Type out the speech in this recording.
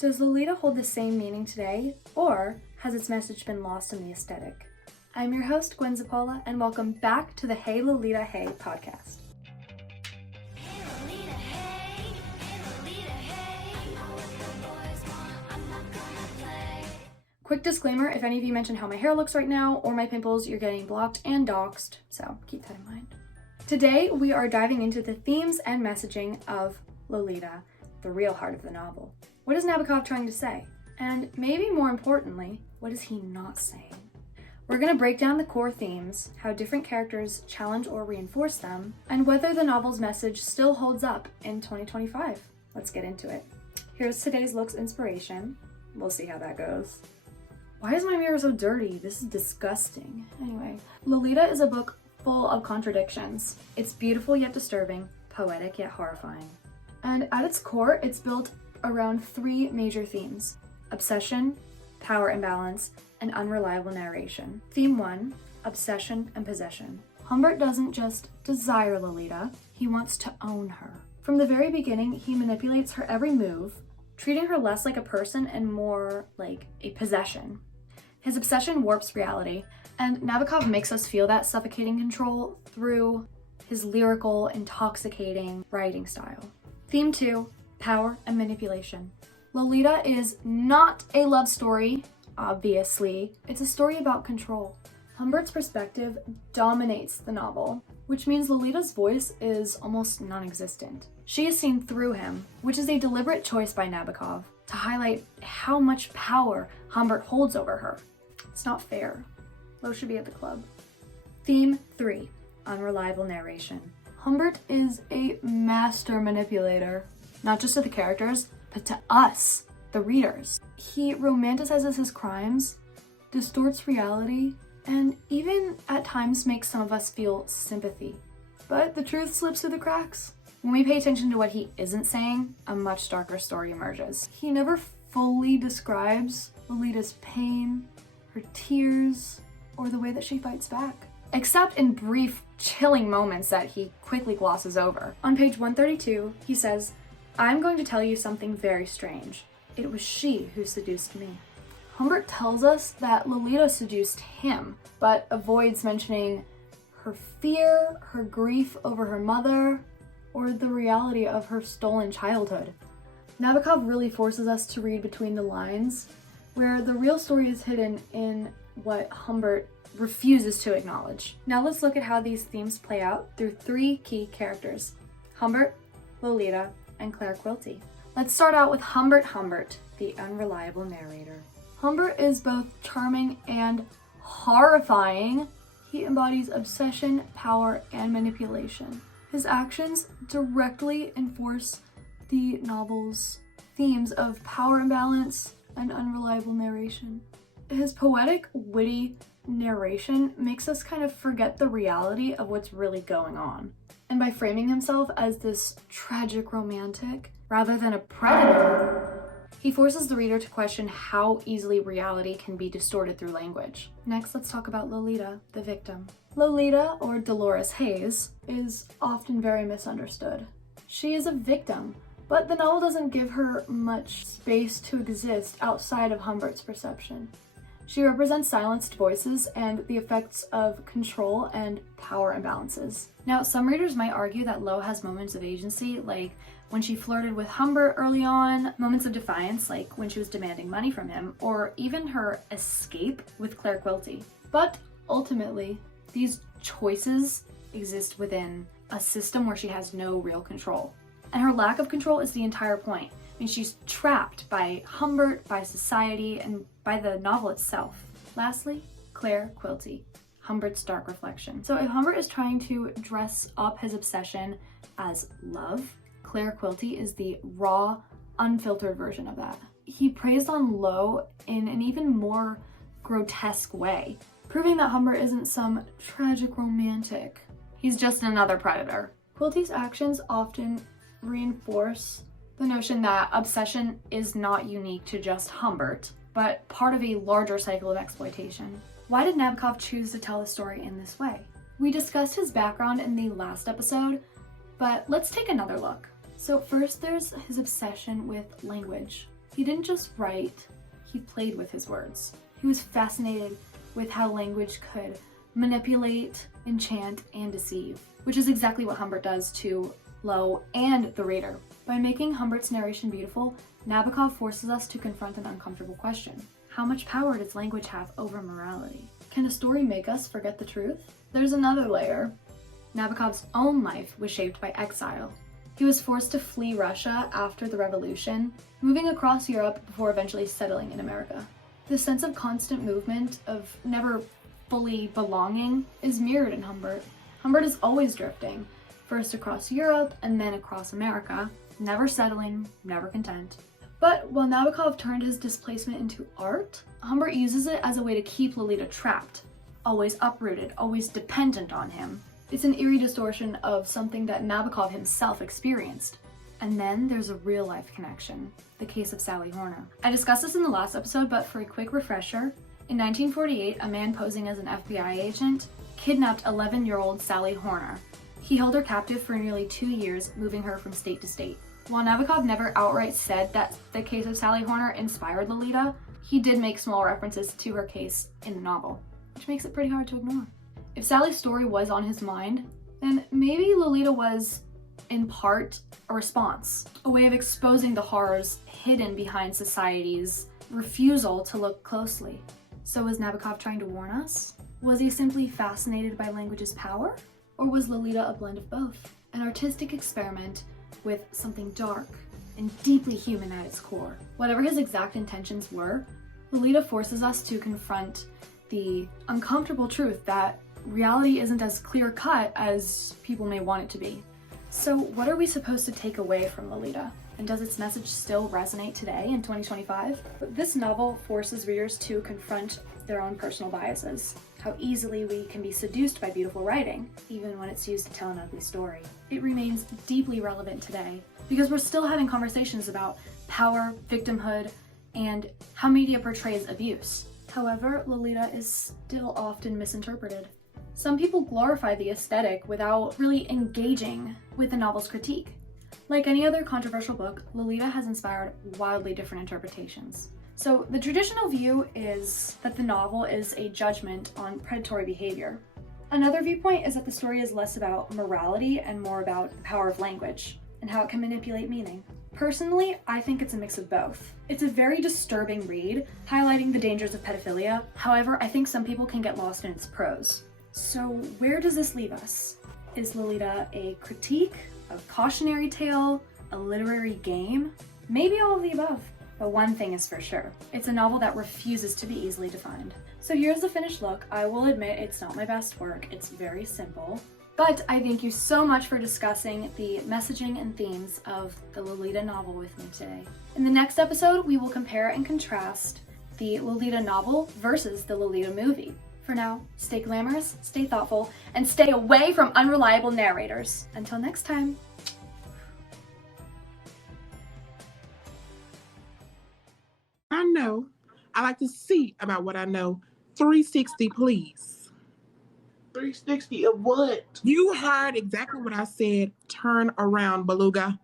Does Lolita hold the same meaning today, or has its message been lost in the aesthetic? I'm your host, Gwen Zapola, and welcome back to the Hey Lolita Hey podcast. Quick disclaimer, if any of you mention how my hair looks right now or my pimples, you're getting blocked and doxxed, so keep that in mind. Today, we are diving into the themes and messaging of Lolita, the real heart of the novel. What is Nabokov trying to say? And maybe more importantly, what is he not saying? We're going to break down the core themes, how different characters challenge or reinforce them, and whether the novel's message still holds up in 2025. Let's get into it. Here's today's look's inspiration. We'll see how that goes. Why is my mirror so dirty? This is disgusting. Anyway, Lolita is a book full of contradictions. It's beautiful yet disturbing, poetic yet horrifying. And at its core, it's built around three major themes: obsession, power imbalance, and unreliable narration. Theme 1, obsession and possession. Humbert doesn't just desire Lolita, he wants to own her. From the very beginning, he manipulates her every move, treating her less like a person and more like a possession. His obsession warps reality, and Nabokov makes us feel that suffocating control through his lyrical, intoxicating writing style. Theme 2, power and manipulation. Lolita is not a love story, obviously. It's a story about control. Humbert's perspective dominates the novel, which means Lolita's voice is almost non-existent. She is seen through him, which is a deliberate choice by Nabokov to highlight how much power Humbert holds over her. It's not fair. Lo should be at the club. Theme 3, unreliable narration. Humbert is a master manipulator, not just to the characters, but to us, the readers. He romanticizes his crimes, distorts reality, and even at times makes some of us feel sympathy. But the truth slips through the cracks. When we pay attention to what he isn't saying, a much darker story emerges. He never fully describes Lolita's pain, her tears, or the way that she fights back, except in brief, chilling moments that he quickly glosses over. On page 132, he says, "I'm going to tell you something very strange. It was she who seduced me." Humbert tells us that Lolita seduced him, but avoids mentioning her fear, her grief over her mother, or the reality of her stolen childhood. Nabokov really forces us to read between the lines, where the real story is hidden in what Humbert refuses to acknowledge. Now let's look at how these themes play out through three key characters: Humbert, Lolita, and Claire Quilty. Let's start out with Humbert, the unreliable narrator. Humbert is both charming and horrifying. He embodies obsession, power, and manipulation. His actions directly enforce the novel's themes of power imbalance and unreliable narration. His poetic, witty narration makes us kind of forget the reality of what's really going on. And by framing himself as this tragic romantic rather than a predator, he forces the reader to question how easily reality can be distorted through language. Next, let's talk about Lolita, the victim. Lolita, or Dolores Hayes, is often very misunderstood. She is a victim, but the novel doesn't give her much space to exist outside of Humbert's perception. She represents silenced voices and the effects of control and power imbalances. Now, some readers might argue that Lo has moments of agency, like when she flirted with Humbert early on, moments of defiance, like when she was demanding money from him, or even her escape with Claire Quilty. But ultimately, these choices exist within a system where she has no real control. And her lack of control is the entire point. I mean, she's trapped by Humbert, by society, and by the novel itself. Lastly, Claire Quilty, Humbert's dark reflection. So if Humbert is trying to dress up his obsession as love, Claire Quilty is the raw, unfiltered version of that. He preys on Lo in an even more grotesque way, proving that Humbert isn't some tragic romantic. He's just another predator. Quilty's actions often reinforce the notion that obsession is not unique to just Humbert, but part of a larger cycle of exploitation. Why did Nabokov choose to tell the story in this way? We discussed his background in the last episode, but let's take another look. So first there's his obsession with language. He didn't just write, he played with his words. He was fascinated with how language could manipulate, enchant, and deceive, which is exactly what Humbert does to Lo and the reader. By making Humbert's narration beautiful, Nabokov forces us to confront an uncomfortable question. How much power does language have over morality? Can a story make us forget the truth? There's another layer. Nabokov's own life was shaped by exile. He was forced to flee Russia after the revolution, moving across Europe before eventually settling in America. The sense of constant movement, of never fully belonging, is mirrored in Humbert. Humbert is always drifting, first across Europe and then across America, never settling, never content. But while Nabokov turned his displacement into art, Humbert uses it as a way to keep Lolita trapped, always uprooted, always dependent on him. It's an eerie distortion of something that Nabokov himself experienced. And then there's a real-life connection, the case of Sally Horner. I discussed this in the last episode, but for a quick refresher, in 1948, a man posing as an FBI agent kidnapped 11-year-old Sally Horner. He held her captive for nearly 2 years, moving her from state to state. While Nabokov never outright said that the case of Sally Horner inspired Lolita, he did make small references to her case in the novel, which makes it pretty hard to ignore. If Sally's story was on his mind, then maybe Lolita was, in part, a response, a way of exposing the horrors hidden behind society's refusal to look closely. So was Nabokov trying to warn us? Was he simply fascinated by language's power? Or was Lolita a blend of both? An artistic experiment with something dark and deeply human at its core. Whatever his exact intentions were, Lolita forces us to confront the uncomfortable truth that reality isn't as clear-cut as people may want it to be. So what are we supposed to take away from Lolita? And does its message still resonate today in 2025? This novel forces readers to confront their own personal biases, how easily we can be seduced by beautiful writing, even when it's used to tell an ugly story. It remains deeply relevant today because we're still having conversations about power, victimhood, and how media portrays abuse. However, Lolita is still often misinterpreted. Some people glorify the aesthetic without really engaging with the novel's critique. Like any other controversial book, Lolita has inspired wildly different interpretations. So the traditional view is that the novel is a judgment on predatory behavior. Another viewpoint is that the story is less about morality and more about the power of language and how it can manipulate meaning. Personally, I think it's a mix of both. It's a very disturbing read, highlighting the dangers of pedophilia. However, I think some people can get lost in its prose. So where does this leave us? Is Lolita a critique, a cautionary tale, a literary game? Maybe all of the above. But one thing is for sure, it's a novel that refuses to be easily defined. So here's the finished look. I will admit it's not my best work, it's very simple. But I thank you so much for discussing the messaging and themes of the Lolita novel with me today. In the next episode, we will compare and contrast the Lolita novel versus the Lolita movie. For now, stay glamorous, stay thoughtful, and stay away from unreliable narrators. Until next time. I know. I like to see about what I know. 360, please. 360 of what? You heard exactly what I said. Turn around, Beluga.